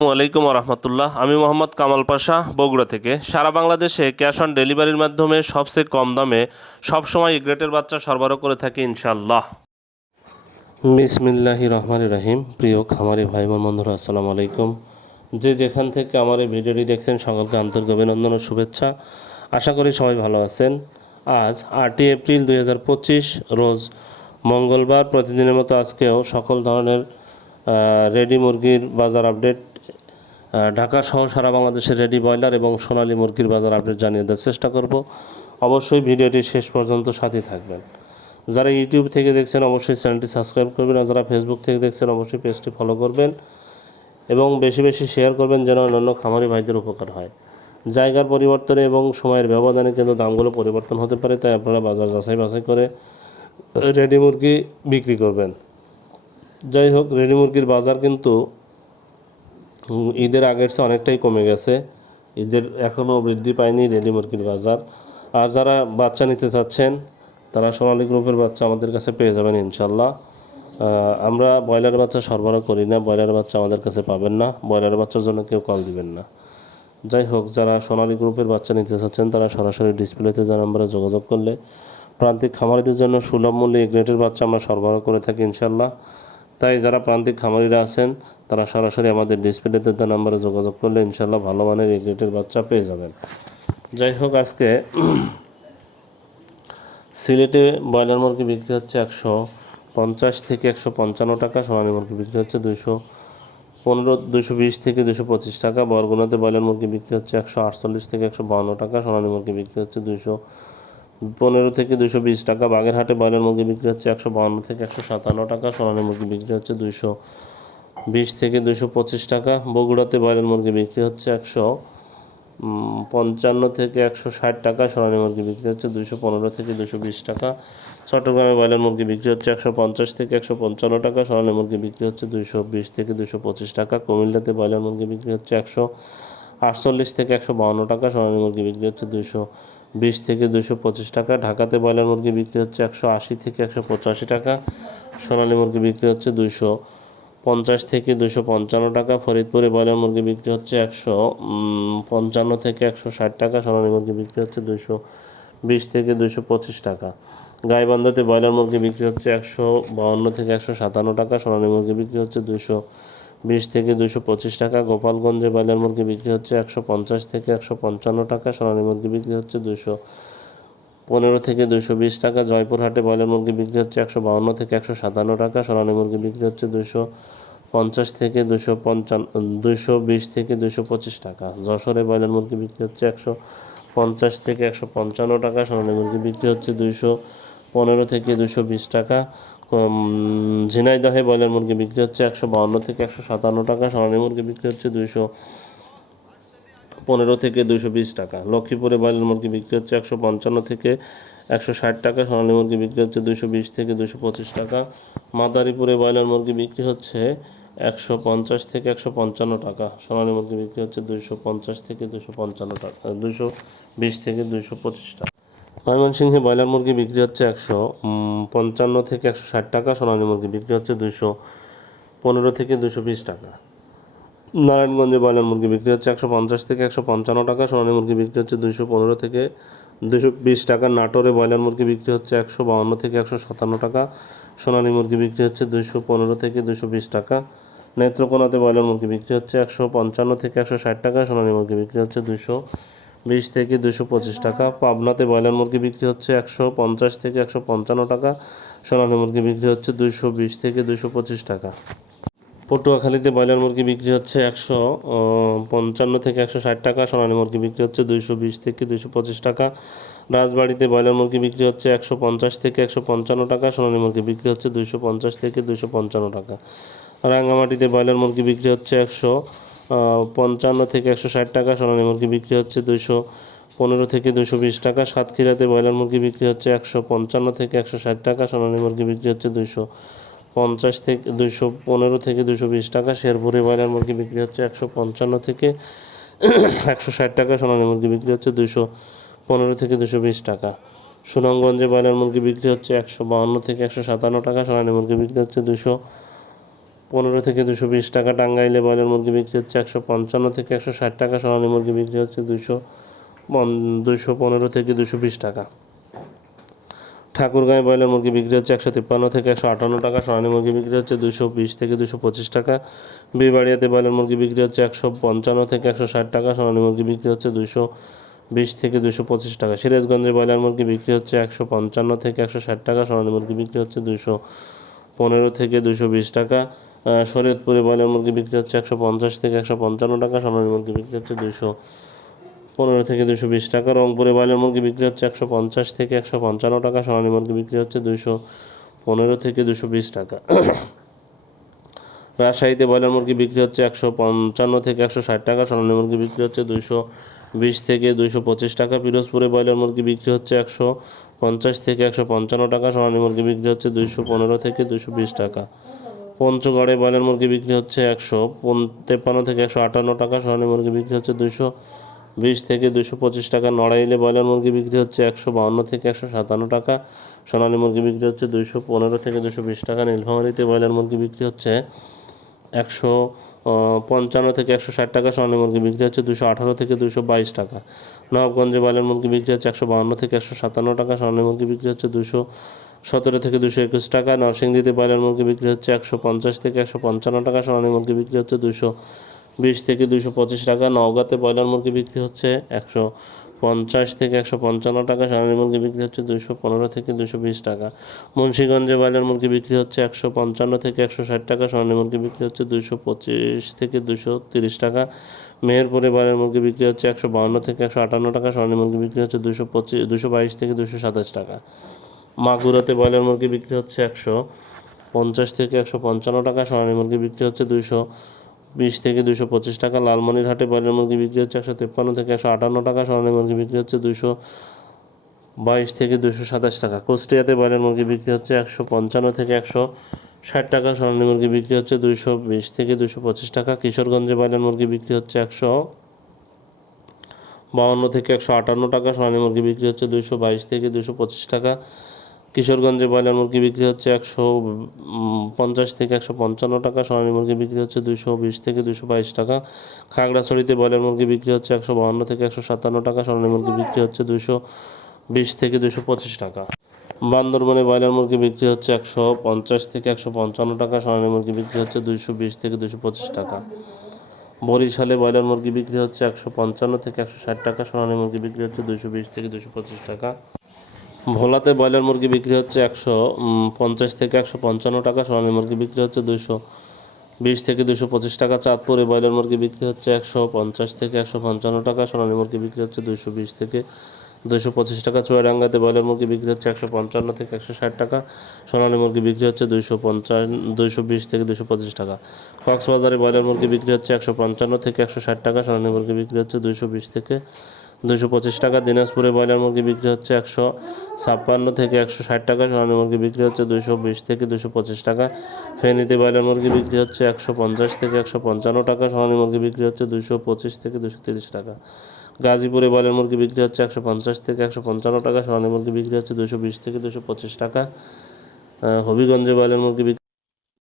আলাইকুম রহমতুল্লাহ। আমি মোহাম্মদ কামাল পাশা, বগুড়া থেকে। সারা বাংলাদেশে ক্যাশ অন ডেলিভারির মাধ্যমে সবচেয়ে কম দামে সবসময় গ্রেটের বাচ্চা সরবরাহ করে থাকি ইনশাল্লাহ বিসমিল্লাহি রহমান রহিম। প্রিয় খামারি ভাই বোন বন্ধুরা, আসসালামু আলাইকুম। যে যেখান থেকে আমার এই ভিডিওটি দেখছেন, সকলকে আন্তরিক অভিনন্দন ও শুভেচ্ছা। আশা করি সবাই ভালো আছেন। আজ আটই এপ্রিল দু হাজার পঁচিশ, রোজ মঙ্গলবার, প্রতিদিনের মতো আজকেও সকল ধরনের রেডি মুরগির বাজার আপডেট ঢাকা সহ সারা বাংলাদেশের রেডি ব্রয়লার এবং সোনালী মুরগির বাজার আপডেট জানিয়ে দেওয়ার চেষ্টা করব। অবশ্যই ভিডিওটি শেষ পর্যন্ত সাথে থাকবেন। যারা ইউটিউব থেকে দেখছেন, অবশ্যই চ্যানেলটি সাবস্ক্রাইব করবেন আর যারা ফেসবুক থেকে দেখছেন, অবশ্যই পেজটি ফলো করবেন এবং বেশি বেশি শেয়ার করবেন যেন অন্যান্য খামারি ভাইদের উপকার হয়। জায়গার পরিবর্তনে এবং সময়ের ব্যবধানে কিন্তু দামগুলো পরিবর্তন হতে পারে, তাই আপনারা বাজার যাচাই বাছাই করে রেডি মুরগি বিক্রি করবেন। যাই হোক, রেডি মুরগির বাজার কিন্তু ঈদের আগের চেয়ে অনেকটাই কমে গেছে। ঈদের এখনও বৃদ্ধি পায়নি রেডি মুরগির বাজার। আর যারা বাচ্চা নিতে চাচ্ছেন, তারা সোনালী গ্রুপের বাচ্চা আমাদের কাছে পেয়ে যাবেন ইনশাল্লাহ আমরা ব্রয়লার বাচ্চা সরবরাহ করি না, ব্রয়লার বাচ্চা আমাদের কাছে পাবেন না, ব্রয়লার বাচ্চার জন্য কেউ কল দিবেন না। যাই হোক, যারা সোনালী গ্রুপের বাচ্চা নিতে চাচ্ছেন, তারা সরাসরি ডিসপ্লেতে যে নাম্বারে যোগাযোগ করলে প্রান্তিক খামারিদের জন্য সুলভ মূল্যে গ্রেটের বাচ্চা আমরা সরবরাহ করে থাকি ইনশাল্লাহ তাই যারা প্রান্তিক খামারিরা আছেন, তারা সরাসরি আমাদের ডিসপ্লেতে দেওয়া নাম্বারে যোগাযোগ করলে ইনশাল্লাহ ভালো মানের এই বাচ্চা পেয়ে যাবেন। যাই হোক, আজকে সিলেটে ব্রয়লার মুরগি বিক্রি হচ্ছে একশো পঞ্চাশ থেকে একশো পঞ্চান্ন টাকা, সোনালী মুরগি বিক্রি হচ্ছে দুশো পনেরো দুশো বিশ থেকে দুশো পঁচিশ টাকা, বরগুনাতে ব্রয়লার মুরগি বিক্রি হচ্ছে একশো আটচল্লিশ থেকে একশো বাউন্ন টাকা, সোনালী মুরগি বিক্রি হচ্ছে দুশো পনেরো থেকে দুশো বিশ টাকা। বাগেরহাটে ব্রয়লার মুরগি বিক্রি হচ্ছে একশো বাউন্ন থেকে একশো সাতান্ন টাকা। সোনালী মুরগি বিক্রি হচ্ছে দুশো বিশ থেকে দুশো পঁচিশ টাকা। বগুড়াতে ব্রয়লার মুরগি বিক্রি হচ্ছে একশো পঞ্চান্ন থেকে একশো ষাট টাকা। সোনালী মুরগি বিক্রি হচ্ছে দুশো পনেরো থেকে দুশো বিশ টাকা। চট্টগ্রামে ব্রয়লার মুরগি বিক্রি হচ্ছে একশো পঞ্চাশ থেকে একশো পঞ্চান্ন টাকা। সোনালী মুরগি বিক্রি হচ্ছে দুশো বিশ থেকে দুশো পঁচিশ টাকা। কুমিল্লাতে ব্রয়লার মুরগি বিক্রি হচ্ছে একশো আটচল্লিশ থেকে একশো বাউন্ন টাকা। সোনালী মুরগি বিক্রি হচ্ছে দুশো বিশ থেকে দুশো পঁচিশ টাকা। ঢাকাতে ব্রয়লার মুরগি বিক্রি হচ্ছে একশো আশি থেকে একশো পঁচাশি টাকা। সোনালী মুরগি বিক্রি হচ্ছে দুশো পঞ্চাশ থেকে দুশো পঞ্চান্ন টাকা। ফরিদপুরে ব্রয়লার মুরগি বিক্রি হচ্ছে একশো পঞ্চান্ন থেকে একশো ষাট টাকা। সোনালী মুরগি বিক্রি হচ্ছে দুশো বিশ থেকে দুশো পঁচিশ টাকা। গাইবান্ধাতে ব্রয়লার মুরগি বিক্রি হচ্ছে একশো বাউন্ন থেকে একশো সাতান্ন টাকা। সোনালী মুরগি বিক্রি হচ্ছে দুশো বিশ থেকে দুশো পঁচিশ টাকা। গোপালগঞ্জে ব্রয়লার মুরগি বিক্রি হচ্ছে একশো পঞ্চাশ থেকে একশো পঞ্চান্ন টাকা। সোনালী মুরগি বিক্রি হচ্ছে দুশো পনেরো থেকে দুশো বিশ টাকা। জয়পুরহাটে ব্রয়লার মুরগি বিক্রি হচ্ছে একশো বাউন্ন থেকে একশো সাতান্ন টাকা। সোনালী মুরগি বিক্রি হচ্ছে দুশো পঞ্চাশ থেকে দুশো পঞ্চান্ন দুশো বিশ থেকে দুশো পঁচিশ টাকা। যশোরে ব্রয়লার মুরগি বিক্রি হচ্ছে একশো পঞ্চাশ থেকে একশো পঞ্চান্ন টাকা। সোনালী মুরগি বিক্রি হচ্ছে দুশো পনেরো থেকে দুশো বিশ টাকা। ঝিনাইদহে ব্রয়লার মুরগি বিক্রি হচ্ছে একশো বাউন্ন থেকে একশো সাতান্ন টাকা, সোনালী মুরগি বিক্রি হচ্ছে দুশো পনেরো থেকে দুশো বিশ টাকা। লক্ষ্মীপুরে ব্রয়লার মুরগি বিক্রি হচ্ছে একশো পঞ্চান্ন থেকে একশো ষাট টাকা, সোনালী মুরগি বিক্রি হচ্ছে দুশো বিশ থেকে দুশো পঁচিশ টাকা। মাদারীপুরে ব্রয়লার মুরগি বিক্রি হচ্ছে একশো পঞ্চাশ থেকে একশো পঞ্চান্ন টাকা, সোনালী মুরগি বিক্রি হচ্ছে দুশো পঞ্চাশ থেকে দুশো পঞ্চান্ন টাকা দুশো বিশ থেকে দুশো পঁচিশ টাকা। ময়মনসিংহে ব্রয়লার মুরগি বিক্রি হচ্ছে একশো পঞ্চান্ন থেকে একশো ষাট টাকা, সোনালী মুরগি বিক্রি হচ্ছে দুশো পনেরো থেকে দুশো বিশ টাকা। নারায়ণগঞ্জে ব্রয়লার মুরগি বিক্রি হচ্ছে একশো পঞ্চাশ থেকে একশো পঞ্চান্ন টাকা, সোনালী মুরগি বিক্রি হচ্ছে দুশো পনেরো থেকে দুশো বিশ টাকা। নাটোরে ব্রয়লার মুরগি বিক্রি হচ্ছে একশো বাউন্ন থেকে একশো সাতান্ন টাকা, সোনালী মুরগি বিক্রি হচ্ছে দুশো পনেরো থেকে দুশো বিশ টাকা। নেত্রকোনাতে ব্রয়লার মুরগি বিক্রি হচ্ছে একশো পঞ্চান্ন থেকে একশো ষাট টাকা, সোনালী মুরগি বিক্রি হচ্ছে দুশো বিশ থেকে দুশো পঁচিশ টাকা। পাবনাতে ব্রয়লার মুরগি বিক্রি হচ্ছে একশো পঞ্চাশ থেকে একশো পঞ্চান্ন টাকা। সোনালী মুরগি বিক্রি হচ্ছে দুশো বিশ থেকে দুশো পঁচিশ টাকা। পটুয়াখালীতে ব্রয়লার মুরগি বিক্রি হচ্ছে একশো পঞ্চান্ন থেকে একশো ষাট টাকা। সোনালী মুরগি বিক্রি হচ্ছে দুইশো বিশ থেকে দুইশো পঁচিশ টাকা। রাজবাড়িতে ব্রয়লার মুরগি বিক্রি হচ্ছে একশো পঞ্চাশ থেকে একশো পঞ্চান্ন টাকা। সোনালী মুরগি বিক্রি হচ্ছে দুইশো পঞ্চাশ থেকে দুইশো পঞ্চান্ন টাকা। রাঙ্গামাটিতে ব্রয়লার মুরগি বিক্রি হচ্ছে একশো পঞ্চান্ন থেকে একশো ষাট টাকা, সোনালী মুরগি বিক্রি হচ্ছে দুইশো পনেরো থেকে দুশো বিশ টাকা সাতক্ষীরাতে ব্রয়লার মুরগি বিক্রি হচ্ছে একশো পঞ্চান্ন থেকে একশো ষাট টাকা, সোনালী মুরগি বিক্রি হচ্ছে দুইশো পঞ্চাশ থেকে দুশো পনেরো থেকে দুশো বিশ টাকা, শেরপুরে ব্রয়লার মুরগি বিক্রি হচ্ছে একশো পঞ্চান্ন থেকে একশো ষাট টাকা, সোনালী মুরগি বিক্রি হচ্ছে দুশো পনেরো থেকে দুশো বিশ টাকা। সুনামগঞ্জে ব্রয়লার মুরগি বিক্রি হচ্ছে একশো বাউন্ন থেকে একশো সাতান্ন টাকা, সোনালী মুরগি বিক্রি হচ্ছে দুশো পনেরো থেকে দুশো বিশ টাকা টাঙ্গাইলে ব্রয়লার মুরগি বিক্রি হচ্ছে একশো পঞ্চান্ন থেকে একশো ষাট টাকা, সোনালী মুরগি বিক্রি হচ্ছে দুশো দুশো পনেরো থেকে দুশো বিশ টাকা। ঠাকুরগাঁয়ে ব্রয়লার মুরগি বিক্রি হচ্ছে একশো তিপ্পান্ন থেকে একশো আটান্ন টাকা, সোনালী মুরগি বিক্রি হচ্ছে দুশো বিশ থেকে দুশো পঁচিশ টাকা। বিবাড়িয়াতে ব্রয়লার মুরগি বিক্রি হচ্ছে একশো পঞ্চান্ন থেকে একশো ষাট টাকা, সোনালী মুরগি বিক্রি হচ্ছে দুশো বিশ থেকে দুশো পঁচিশ টাকা। সিরাজগঞ্জে ব্রয়লার মুরগি বিক্রি হচ্ছে একশো পঞ্চান্ন থেকে একশো ষাট টাকা, সোনালী মুরগি বিক্রি হচ্ছে দুশো পনেরো থেকে দুশো বিশ টাকা। শরীয়তপুরে ব্রয়লার মুরগি বিক্রি হচ্ছে একশো পঞ্চাশ থেকে একশো পঞ্চান্ন টাকা সোনালী মুরগি বিক্রি হচ্ছে দুশো পনেরো থেকে দুশো বিশ টাকা। রংপুরে ব্রয়লার মুরগি বিক্রি হচ্ছে একশো পঞ্চাশ থেকে একশো পঞ্চান্ন টাকা সোনালী মুরগি বিক্রি হচ্ছে দুশো পনেরো থেকে দুশো বিশ টাকা। রাজশাহীতে ব্রয়লার মুরগি বিক্রি হচ্ছে একশো পঞ্চান্ন থেকে একশো ষাট টাকা সোনালী মুরগি বিক্রি হচ্ছে দুশো বিশ থেকে দুশো পঁচিশ টাকা। পিরোজপুরে ব্রয়লার মুরগি বিক্রি হচ্ছে একশো পঞ্চাশ থেকে একশো পঞ্চান্ন টাকা সোনালী মুরগি বিক্রি হচ্ছে দুশো পনেরো থেকে দুশো বিশ টাকা। পঞ্চগড়ে ব্রয়লার মুরগি বিক্রি হচ্ছে একশো তেপ্পান্ন থেকে একশো আটান্ন টাকা, সোনালী মুরগি বিক্রি হচ্ছে দুশো বিশ থেকে দুশো পঁচিশ টাকা, নড়াইলে ব্রয়লার মুরগি বিক্রি হচ্ছে একশো বাউন্ন থেকে একশো সাতান্ন টাকা, সোনালী মুরগি বিক্রি হচ্ছে দুশো পনেরো থেকে দুশো বিশ টাকা, নীলফামারিতে ব্রয়লার মুরগি বিক্রি হচ্ছে একশো পঞ্চান্ন থেকে একশো ষাট টাকা, সোনালী মুরগি বিক্রি হচ্ছে দুশো আঠারো থেকে দুশো বাইশ টাকা। নবাবগঞ্জে ব্রয়লার মুরগি বিক্রি হচ্ছে একশো বাউন্ন থেকে একশো সাতান্ন টাকা, সোনালী মুরগি বিক্রি হচ্ছে দুশো সতেরো থেকে দুশো একুশ টাকা, নরসিংদীতে ব্রয়লার মুরগি বিক্রি হচ্ছে একশো পঞ্চাশ থেকে একশো পঞ্চান্ন টাকা, সোনালী মুরগি বিক্রি হচ্ছে দুশো বিশ থেকে দুশো পঁচিশ টাকা, নওগাঁতে ব্রয়লার মুরগি বিক্রি হচ্ছে একশো পঞ্চাশ থেকে একশো পঞ্চান্ন টাকা, সোনালী মুরগি বিক্রি হচ্ছে দুশো পনেরো থেকে দুশো বিশ টাকা। মুন্সীগঞ্জে ব্রয়লার মুরগি বিক্রি হচ্ছে একশো পঞ্চান্ন থেকে একশো ষাট টাকা, সোনালী মুরগি বিক্রি হচ্ছে দুশো পঁচিশ থেকে দুশো তিরিশ টাকা। মেহেরপুরে ব্রয়লার মুরগি বিক্রি হচ্ছে একশো বাউন্ন থেকে একশো আটান্ন টাকা, সোনালী মুরগি বিক্রি হচ্ছে দুশো পঁচিশ দুশো বাইশ থেকে দুশো সাতাশ টাকা। মাগুরাতে ব্রয়লার মুরগি বিক্রি হচ্ছে একশো পঞ্চাশ থেকে একশো পঞ্চান্ন টাকা, সোনালী মুরগি বিক্রি হচ্ছে দুশো বিশ থেকে দুশো পঁচিশ টাকা, লালমনিরহাটে ব্রয়লার মুরগি বিক্রি হচ্ছে একশো তেপ্পান্ন থেকে একশো আটান্ন টাকা, সোনালী মুরগি বিক্রি হচ্ছে দুশো বাইশ থেকে দুশো সাতাশ টাকা। কুষ্টিয়াতে ব্রয়লার মুরগি বিক্রি হচ্ছে একশো পঞ্চান্ন থেকে একশো ষাট টাকা, সোনালী মুরগি বিক্রি হচ্ছে দুশো বিশ থেকে দুশো পঁচিশ টাকা। কিশোরগঞ্জে ব্রয়লার মুরগি বিক্রি হচ্ছে একশো বাউন্ন থেকে একশো আটান্ন টাকা, সোনালী মুরগি বিক্রি হচ্ছে দুশো বাইশ থেকে দুশো পঁচিশ টাকা। কিশোরগঞ্জে ব্রয়লার মুরগি বিক্রি হচ্ছে একশো পঞ্চাশ থেকে একশো পঞ্চান্ন টাকা, সোনালী মুরগি বিক্রি হচ্ছে দুশো বিশ থেকে দুশো বাইশ টাকা। খাগড়াছড়িতে ব্রয়লার মুরগি বিক্রি হচ্ছে একশো বাহান্ন থেকে একশো সাতান্ন টাকা, সোনালী মুরগি বিক্রি হচ্ছে দুশো বিশ থেকে দুশো পঁচিশ টাকা। বান্দরবনে ব্রয়লার মুরগি বিক্রি হচ্ছে একশো পঞ্চাশ থেকে একশো পঞ্চান্ন টাকা, সোনালী মুরগি বিক্রি হচ্ছে দুশো বিশ থেকে দুশো পঁচিশ টাকা। বরিশালে ব্রয়লার মুরগি বিক্রি হচ্ছে একশো পঞ্চান্ন থেকে একশো ষাট টাকা, সোনালী মুরগি বিক্রি হচ্ছে দুশো বিশ থেকে দুশো পঁচিশ টাকা। ভোলাতে ব্রয়লার মুরগি বিক্রি হচ্ছে একশো পঞ্চাশ থেকে একশো পঞ্চান্ন টাকা, সোনালী মুরগি বিক্রি হচ্ছে দুশো বিশ থেকে দুশো পঁচিশ টাকা, চাঁদপুরে ব্রয়লার মুরগি বিক্রি হচ্ছে একশো পঞ্চাশ থেকে একশো পঞ্চান্ন টাকা, সোনালী মুরগি বিক্রি হচ্ছে দুশো বিশ থেকে দুশো পঁচিশ টাকা, চুয়াডাঙ্গাতে ব্রয়লার মুরগি বিক্রি হচ্ছে একশো পঞ্চান্ন থেকে একশো ষাট টাকা, সোনালী মুরগি বিক্রি হচ্ছে দুশো পঞ্চাশ দুশো বিশ থেকে দুশো পঁচিশ টাকা। কক্সবাজারে ব্রয়লার মুরগি বিক্রি হচ্ছে একশো পঞ্চান্ন থেকে একশো ষাট টাকা, সোনালী মুরগি বিক্রি হচ্ছে দুশো বিশ থেকে দুশো পঁচিশ টাকা। দিনাজপুরে ব্রয়লার মুরগি বিক্রি হচ্ছে একশো ছাপ্পান্ন থেকে একশো ষাট টাকা। সোনালী মুরগি বিক্রি হচ্ছে দুশো বিশ থেকে দুশো পঁচিশ টাকা। ফেনীতে ব্রয়লার মুরগি বিক্রি হচ্ছে একশো পঞ্চাশ থেকে একশো পঞ্চান্ন টাকা। সোনালী মুরগি বিক্রি হচ্ছে দুশো পঁচিশ থেকে দুশো তিরিশ টাকা। গাজীপুরে ব্রয়লার মুরগি বিক্রি হচ্ছে একশো পঞ্চাশ থেকে একশো পঞ্চান্ন টাকা। সোনালী মুরগি বিক্রি হচ্ছে দুশো বিশ থেকে দুশো পঁচিশ টাকা। হবিগঞ্জে ব্রয়লার মুরগি